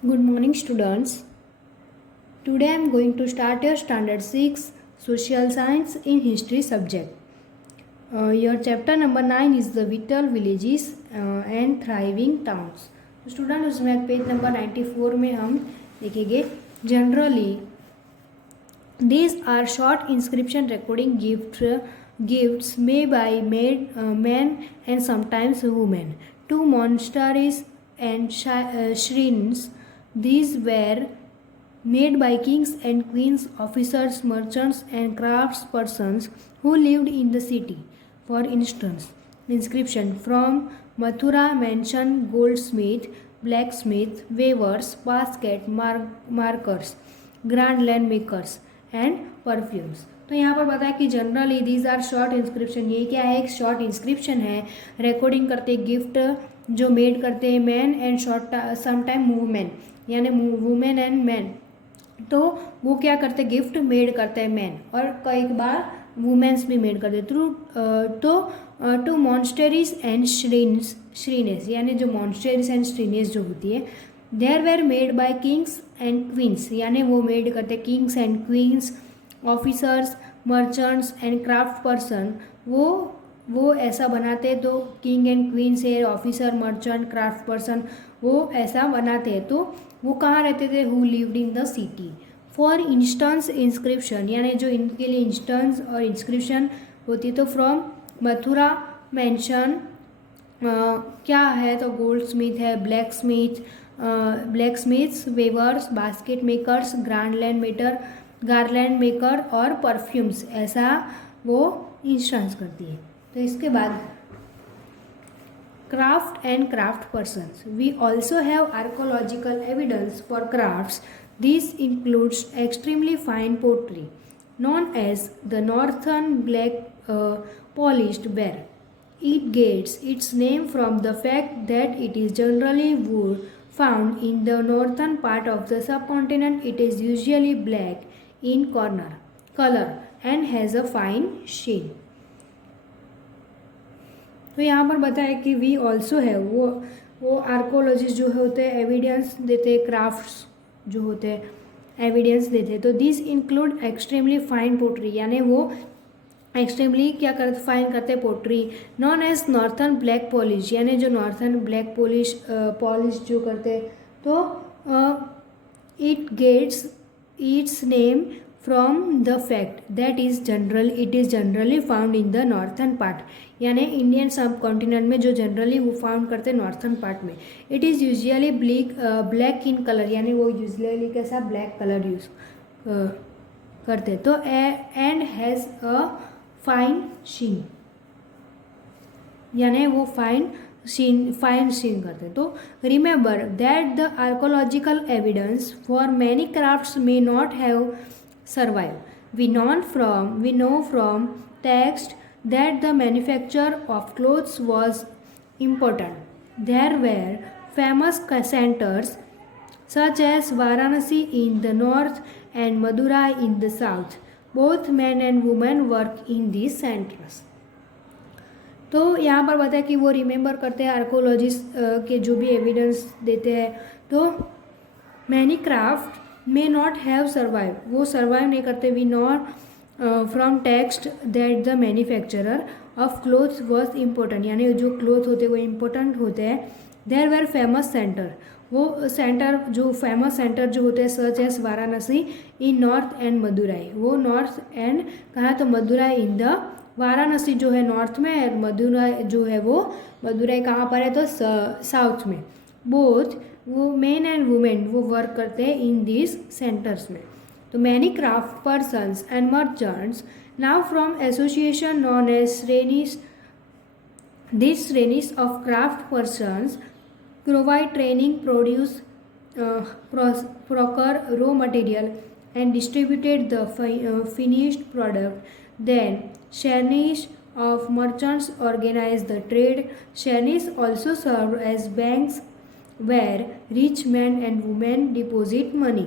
Good morning, students. Today I am going to start your Standard 6 Social Science in History subject. Your chapter number 9 is the vital villages and thriving towns. तो student उसमें page number 94 में हम देखेंगे generally these are short inscription recording gifts made by men and sometimes women to monasteries and shrines. These were made by kings and queens, officers, merchants, and craftspersons who lived in the city. For instance, inscription from Mathura mention goldsmith, blacksmith, weavers, basket markers, grand land makers and perfumes. तो यहाँ पर बताया कि generally these are short inscription. ये क्या है? एक short inscription है. रिकॉर्डिंग करते गिफ्ट जो मेड करते हैं man and short sometime women, यानी वुमेन एंड मैन. तो वो क्या करते हैं? गिफ्ट मेड करते हैं मैन, और कई बार वुमेन्स भी मेड करते through to monasteries and shrines, यानी जो मॉन्स्टरीज एंड श्रीनेस जो होती है there were made by kings and queens, यानी वो मेड करते kings and queens, officers, merchants and craft person. वो ऐसा बनाते हैं. तो किंग एंड क्वीन से ऑफिसर, मर्चेंट, क्राफ्ट पर्सन वो ऐसा बनाते हैं. तो वो कहाँ रहते थे? Who lived in the city. For instance inscription, यानी जो इनके लिए इंस्टेंस और इंस्क्रिप्शन होती है. तो फ्रॉम मथुरा मेंशन क्या है? तो गोल्ड स्मिथ है, blacksmiths, weavers, basket makers, garland maker और परफ्यूम्स, ऐसा वो इंस्टेंस करती है. तो इसके बाद craft and craft persons. We also have archaeological evidence for crafts. This includes extremely fine pottery, known as the Northern Black Polished Ware. It gets its name from the fact that it is generally found in the northern part of the subcontinent. It is usually black in color and has a fine sheen. तो यहाँ पर बताया कि we also है वो archaeologist जो होते हैं एविडेंस देते हैं, क्राफ्ट्स जो होते हैं एविडेंस देते हैं. तो this include extremely fine pottery, यानी वो एक्सट्रीमली क्या करते फाइन करते हैं pottery. Known as northern black polish, यानी जो नॉर्थर्न ब्लैक पॉलिश जो करते हैं. तो it gets its name from the fact that it is generally found in the northern part, यानी इंडियन सब कॉन्टिनेंट में जो जनरली वो फाउंड करते हैं नॉर्थर्न पार्ट में. It is usually black in colour, यानी वो यूजुअली कैसा ब्लैक कलर यूज करते. तो एंड हैज़ अ फाइन शीन, यानी वो फाइन शीन करते. तो remember that the archaeological evidence for many crafts may not have survive. We know from text that the manufacture of clothes was important. There were famous centers such as Varanasi in the north and Madurai in the south. Both men and women work in these centers. तो यहाँ पर बताया कि वो remember करते हैं archaeologist के जो भी एविडेंस देते हैं. तो many craft may not have survive, वो सर्वाइव नहीं करते. We not from text that the manufacturer of cloths was important, यानी जो क्लोथ होते हैं वो इम्पोर्टेंट होते हैं. देयर वेर फेमस सेंटर, वो सेंटर जो फेमस सेंटर जो होते हैं such as Varanasi in north and Madurai. वो नॉर्थ एंड कहाँ? तो मदुराई इन द वाराणसी जो है नॉर्थ में है, मदुराई जो है वो मदुराई कहाँ पर है? तो साउथ में. बोथ वो मेन एंड वुमेन वो वर्क करते हैं इन दिस सेंटर्स में. तो many craft persons and merchants now from association known as श्रेणीज. दिस श्रेणीज of craft persons provide training, produce, procure raw material and distributed the finished product. Then shrenis of merchants organize the trade. Shrenis also served as banks where rich men and women deposit money.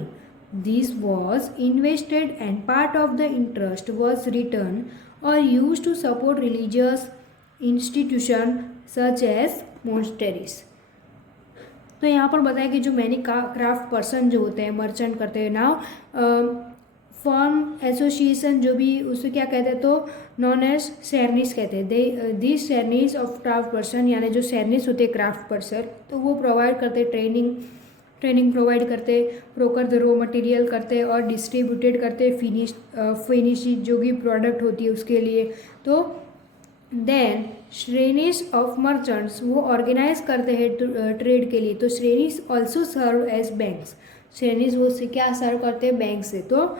This was invested and part of the interest was returned or used to support religious institutions such as monasteries. तो यहाँ पर बताया कि जो many craft person जो होते हैं, merchant करते हैं, नाउ फॉर्म एसोसिएशन जो भी उसे क्या कहते हैं, तो नॉन एज शेरनीस कहते हैं। दे दिस शेरनीस ऑफ क्राफ्ट पर्सन, यानी जो शेरनीस होते हैं क्राफ्ट पर्सन, तो वो प्रोवाइड करते ट्रेनिंग प्रोवाइड करते, प्रोकर द रॉ मटेरियल करते और डिस्ट्रीब्यूटेड करते फिनिश जो भी प्रोडक्ट होती है उसके लिए। तो देन श्रेणीज ऑफ मर्चेंट्स वो ऑर्गेनाइज करते हैं ट्रेड के लिए। तो श्रेणीज ऑल्सो सर्व एज बैंक्स, श्रेणीज वो से क्या सर्व करते हैं, बैंक से। तो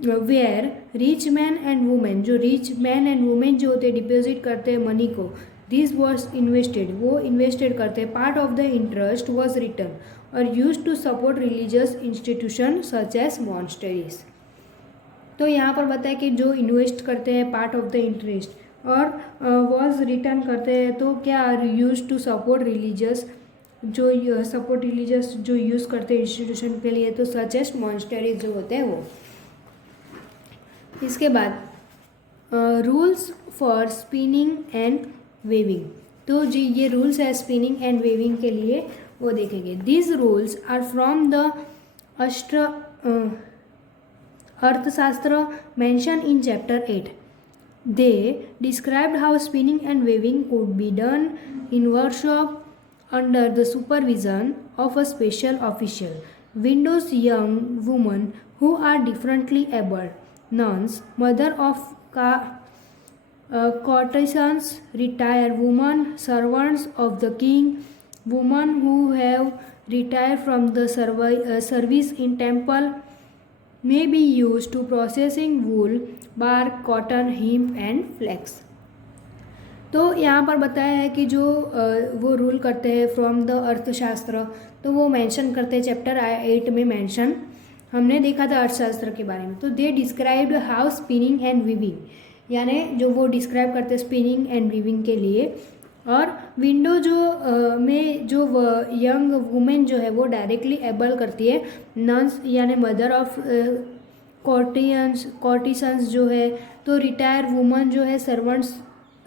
where rich man and women, जो रिच मैन एंड वुमेन जो होते हैं डिपॉजिट करते हैं मनी को, दिस वॉज इन्वेस्टेड, वो इन्वेस्टेड करते हैं। Part of the interest was return और use to support religious institution such as मॉन्स्टरीज। तो यहाँ पर बताया कि जो इन्वेस्ट करते हैं पार्ट ऑफ द इंटरेस्ट और वॉज रिटर्न करते हैं, तो क्या यूज टू सपोर्ट रिलीजियस, जो सपोर्ट रिलीजियस जो यूज़ करते हैं इंस्टीट्यूशन के लिए, तो सच एज मॉन्स्टरीज जो होते हैं वो। इसके बाद rules for spinning and weaving, तो जी ये रूल्स है स्पिनिंग एंड वेविंग के लिए, वो देखेंगे। This rules are from the Arthashastra mention in chapter 8। They described how spinning and weaving could be done in workshop under the supervision of a special official. Widows, young women who are differently abled, nuns, mother of courtesans, retired women, servants of the king, women who have retired from the service in temple, may be used to processing wool, bark, cotton, hemp and flax। तो यहाँ पर बताया है कि जो वो rule करते हैं फ्रॉम द अर्थशास्त्र, तो वो मेंशन करते हैं चैप्टर 8 में मेंशन हमने देखा था अर्थशास्त्र के बारे में। तो they described how spinning and weaving, यानी जो वो डिस्क्राइब करते हैं स्पिनिंग एंड वीविंग के लिए। और विंडो जो में जो यंग वुमेन जो है वो डायरेक्टली एबल करती है, नन्स यानी मदर ऑफ कॉर्टिसंस जो है, तो रिटायर वुमन जो है, सर्वेंट्स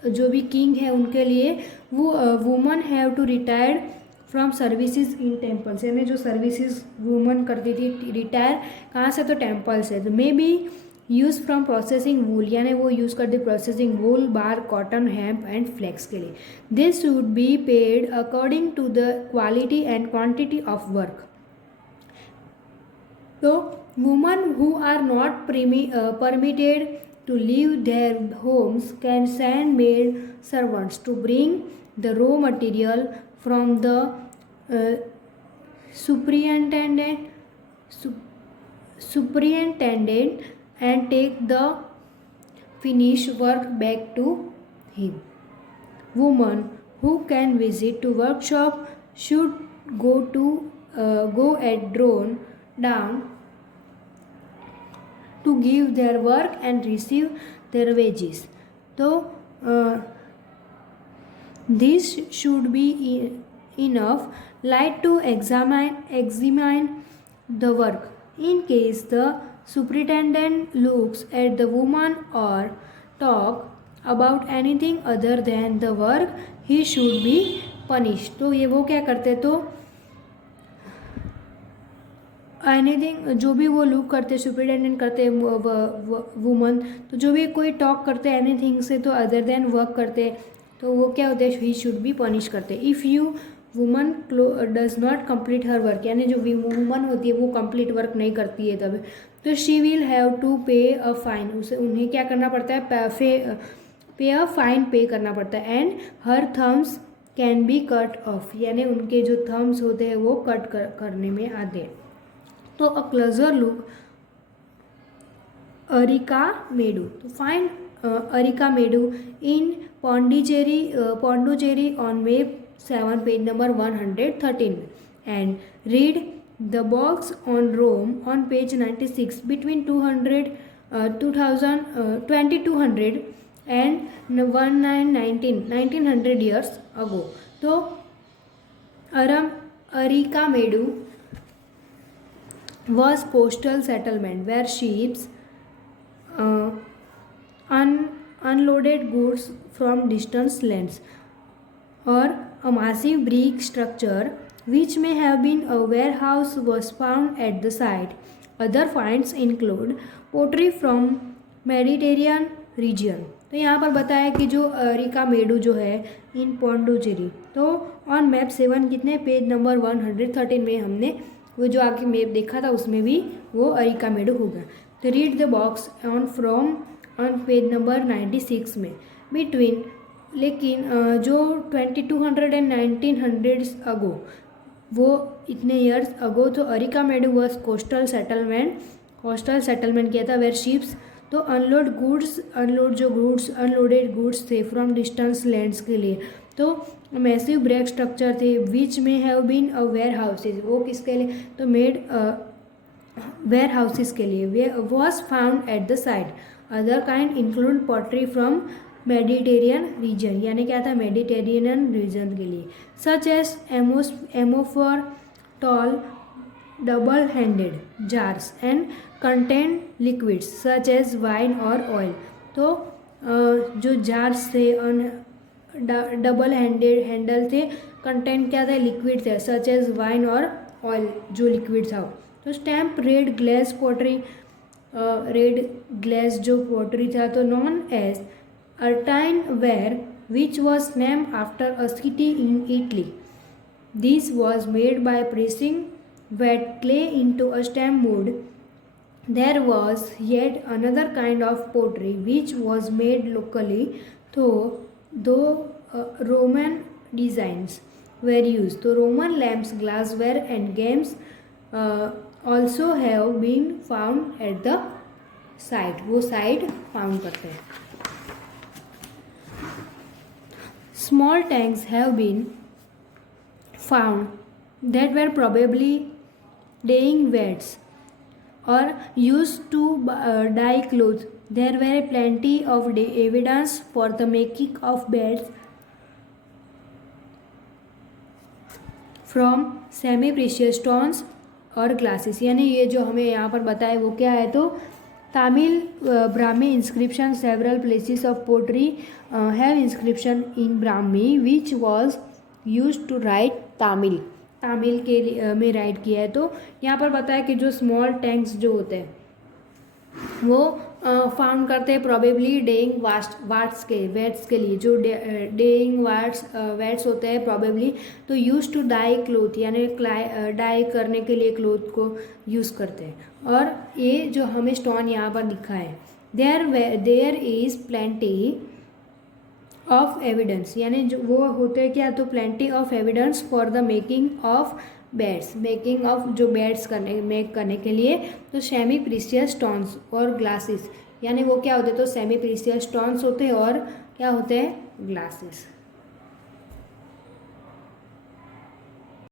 जो भी किंग है उनके लिए, वो woman have to retired from services in temples, यानी जो सर्विसेज वुमन करती थी रिटायर कहाँ से, तो टेम्पल से। तो may be use from processing wool, यानी वो यूज़ करते processing wool, bar, cotton, hemp and flax के लिए। This should be paid according to the quality and quantity of work. तो women who are not permitted to leave their homes can send maid servants to bring the raw material from the superintendent and take the finished work back to him. Women who can visit to workshop should go at dawn down to give their work and receive their wages. So this should be enough light to examine the work. In case the superintendent looks at the woman or talk about anything other than the work, he should be punished. तो ये वो क्या करते, तो anything जो भी वो look करते, सुपरिटेंडेंट करते वुमन, तो जो भी कोई टॉक करते एनीथिंग से तो अदर देन वर्क करते, तो वो क्या होते हैं, ही शुड बी पनिश करते। If you woman does not complete her work, यानी जो वुमन होती है वो कंप्लीट वर्क नहीं करती है तब, तो शी विल हैव टू पे अ फाइन, उसे उन्हें क्या करना पड़ता है, पे अ फाइन पे करना पड़ता है। And her thumbs can be cut off, यानी उनके जो थम्स होते हैं वो कट करने में आते हैं। तो a closer look Arikamedu, तो find Arikamedu in Pondicherry on May 7, page number 113, and read the box on Rome on page 96 between 2200 and 1900 years ago. तो areca मेडू was postal settlement where ships unloaded goods from distant lands, or a massive brick structure which may have been a warehouse was found at the site. Other finds include pottery from Mediterranean region. तो यहाँ पर बताया कि जो अरिकामेडू जो है इन पोंडुचेरी, तो on map 7 कितने पेज नंबर 113 में हमने वो जो आगे मैप देखा था उसमें भी वो अरिकामेडू होगा. तो read the box on from on page number 96 में. बिटवीन लेकिन जो 2200 एंड 1900 अगो, वो इतने ईयर्स अगो, तो अरिकामेडू वॉज कोस्टल सेटलमेंट किया था वेयर शिप्स तो अनलोडेड गुड्स थे फ्रॉम डिस्टेंस लैंड्स के लिए. तो मैसिव ब्रेक स्ट्रक्चर थे विच में have been a warehouses, वो किसके लिए, तो मेड वेयर हाउसेज के लिए. Was found at the site. Other kind include pottery from Mediterranean region, यानी क्या था मेडिटेरियन रीजन के लिए, such as amphorae tall double handed jars and contain liquids such as wine और ऑयल. तो जो जार्स थे डबल हैंडल थे, कंटेंट क्या था लिक्विड थे सच एज वाइन और ऑयल जो लिक्विड था. तो stamp red glaze pottery, red glaze जो पोट्री था तो known as Arretine ware which was name after a city in Italy. This was made by pressing wet clay into a stamp mold. There was yet another kind of pottery which was made locally, though Roman designs were used. So Roman lamps, glassware and games also have been found at the site. वो site found करते हैं. Small tanks have been found that were probably dyeing vats or used to dye clothes. There were plenty of evidence for the making of beds from semi-precious stones और glasses. यानी ये जो हमें यहाँ पर बताया वो क्या है, तो Tamil Brahmi inscription several places of pottery have inscription in Brahmi which was use to write Tamil के लिए में राइट किया है. तो यहाँ पर बताया कि जो स्मॉल टैंक्स जो होते हैं वो फाउंड करते हैं प्रोबेबली डेइंग वाट्स के लिए, जो डेइंग वैट्स होते हैं प्रोबेबली, तो यूज टू डाई क्लोथ यानी डाई करने के लिए क्लोथ को यूज़ करते हैं. और ये जो हमें स्टोन यहाँ पर दिखा है, there is plenty of evidence, यानी जो वो होते हैं क्या, तो plenty of evidence for the making of beads, making of जो बेड्स मेक करने के लिए. तो सेमी प्रीशियस स्टोन्स और ग्लासेस, यानी वो क्या होते हैं, तो सेमी प्रीशियस स्टोन्स होते हैं और क्या होते हैं ग्लासेस.